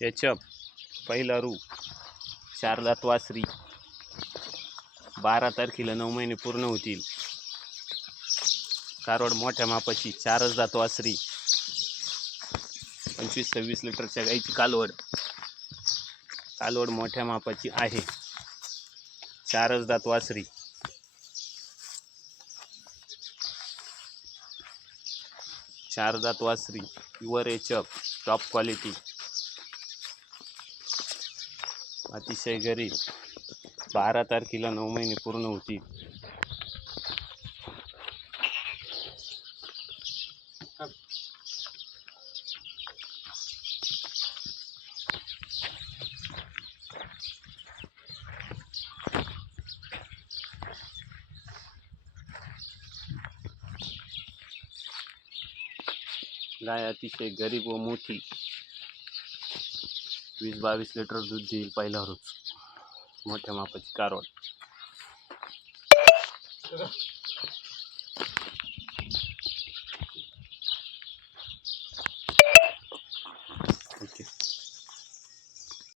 एचप पहिला शारदा त्वासरी. वासरी बारा तारखेला नऊ महिने पूर्ण होतील. कारवड मोठ्या मापाची चारच दात वासरी पंचवीस सव्वीस लिटरच्या गाईची कालवड. कालवड मोठ्या मापाची आहे. चारच दात वासरी चार दात वासरी प्युअर एचप टॉप क्वालिटी अतिशय गरीब बारा तारखेला नऊ महिने पूर्ण होतील गाय अतिशय गरीब व मोठी वीस बावीस लिटर दूध देईल पहिला रोज मोठ्या मापाची कारवड